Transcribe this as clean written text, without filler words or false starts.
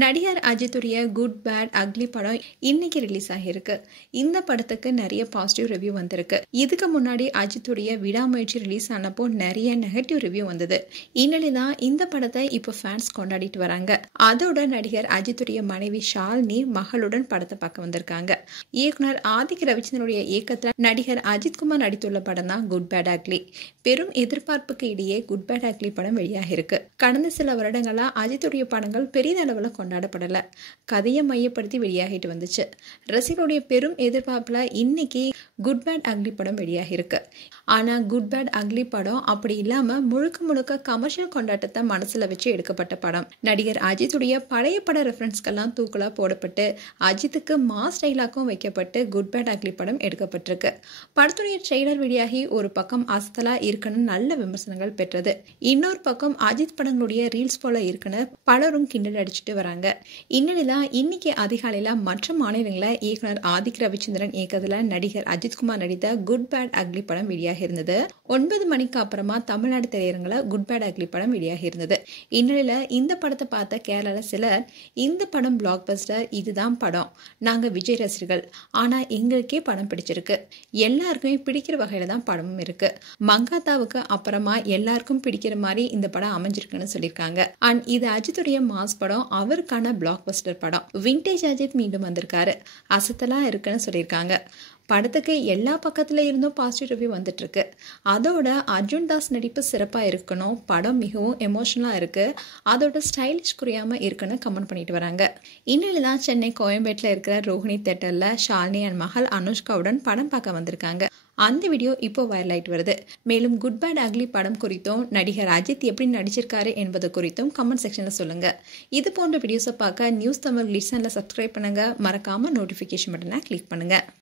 நடிகர் அஜித்துடைய good bad ugly படம் இன்னைக்கு ரிலீஸ் ஆகியிருக்கு. இந்த படத்துக்கு நிறைய பாசிட்டிவ் ரிவ்யூ வந்திருக்கு. இதுக்கு முன்னாடி அஜித்துடைய விடாமுயற்சி ரிலீஸ் ஆனப்போ நிறைய நெகட்டிவ் ரிவ்யூ வந்தது. இந்நிலைதான் இந்த படத்தை இப்போ ஃபேன்ஸ் கொண்டாடிட்டு வராங்க. அதோட நடிகர் அஜித்துடைய மனைவி ஷாலினி மகளுடன் படத்தை பார்க்க வந்திருக்காங்க. இயக்குனர் ஆதிக் ரவிச்சந்திரனுடைய இயக்கத்தில் நடிகர் அஜித்குமார் நடித்துள்ள படம் தான் குட் பேட் அக்லி. பெரும் எதிர்பார்ப்புக்கு இடையே குட் பேட் அக்லி படம் வெளியாகிருக்கு. கடந்த சில வருடங்களா அஜித்துடைய படங்கள் பெரிதளவில் கொண்டாடப்படல. கதையை மையப்படுத்தி வெளியாகிட்டு வந்துச்சு. ரசிகர்களுடைய பெரும் எதிர்பார்ப்புல இன்னைக்கு குட் பேட் அக்லி படம் வெளியாகி இருக்கு. ஆனா குட் பேட் அக்லி படம் அப்படி இல்லாம முழுக்க முழுக்க கமர்ஷியல் கொண்டாட்டத்தை மனசுல வச்சு எடுக்கப்பட்ட படம். நடிகர் அஜித்துடைய பழைய பட ரெஃபரன்ஸ்கெல்லாம் தூக்கலா போடப்பட்டு அஜித்துக்கு மாஸ் டைலாக்கும் வைக்கப்பட்டு குட் பேட் அக்லி படம் எடுக்கப்பட்டிருக்கு. படத்துடைய ட்ரெய்லர் வெளியாகி ஒரு பக்கம் அசத்தலா இருக்குன்னு நல்ல விமர்சனங்கள் பெற்றது. இன்னொரு பக்கம் அஜித் படங்களுடைய ரீல்ஸ் போல இருக்குன்னு பலரும் கிண்டல் அடிச்சுட்டு வராங்க. இந்நிலைதான் இன்னைக்கு அதிகாலையில மற்ற மாநிலங்கள இயக்குனர் ஆதிக் ரவிச்சந்திரன் இயக்கத்துல நடிகர் அஜித்குமார் நடித்த குட் பேட் அக்லி படம் வெளியாகி இருந்தது. 9 மணிக்கு அப்புறமா தமிழ்நாடு திரையரங்குல குட் பேட் அக்லி படம் வெளியாகி இருந்தது. இந்நிலையில இந்த படத்தை பார்த்த கேரள சிலர், இந்த படம் பிளாக் பஸ்டர், இதுதான் படம், நாங்க விஜய் ரசிகர்கள், ஆனா எங்களுக்கே படம் பிடிச்சிருக்கு, எல்லாருக்குமே பிடிக்கிற வகையில தான் படமும் இருக்கு, மங்காத்தாவுக்கு அப்புறமா எல்லாருக்கும் பிடிக்கிற மாதிரி இந்த படம் அமைஞ்சிருக்குன்னு சொல்லியிருக்காங்க. அண்ட் இது அஜித்துடைய மாஸ் படம், அவருக்கான பிளாக் பஸ்டர் படம். விண்டேஜ் அஜித் மீண்டும் வந்திருக்காரு, அசத்தலா இருக்குன்னு சொல்லியிருக்காங்க. படத்துக்கு எல்லா பக்கத்துல இருந்தும் பாசிட்டிவ் ரிவ்யூ வந்துட்டு இருக்கு. அதோட அர்ஜுன் தாஸ் நடிப்பு சிறப்பா இருக்கணும், படம் மிகவும் எமோஷனலா இருக்கு, அதோட ஸ்டைலிஷ் குறையாம இருக்குன்னு கமெண்ட் பண்ணிட்டு வராங்க. இந்நிலைதான் சென்னை கோயம்பேட்டில் இருக்கிற ரோஹிணி தியேட்டர்ல ஷாலினி அண்ட் மகள் அனுஷ்காவுடன் படம் பார்க்க வந்திருக்காங்க. அந்த வீடியோ இப்போ வைரல் ஆயிட்டு வருது. மேலும் குட் பேட் அக்லி படம் குறித்தும் நடிகர் அஜித் எப்படி நடிச்சிருக்காரு என்பது குறித்தும் கமெண்ட் செக்ஷன்ல சொல்லுங்க. இது போன்ற வீடியோஸை பார்க்க நியூஸ் தமிழ் கிளிட்ஸ் சேனலை சப்ஸ்கிரைப் பண்ணுங்க. மறக்காம நோட்டிபிகேஷன் பட்டனை கிளிக் பண்ணுங்க.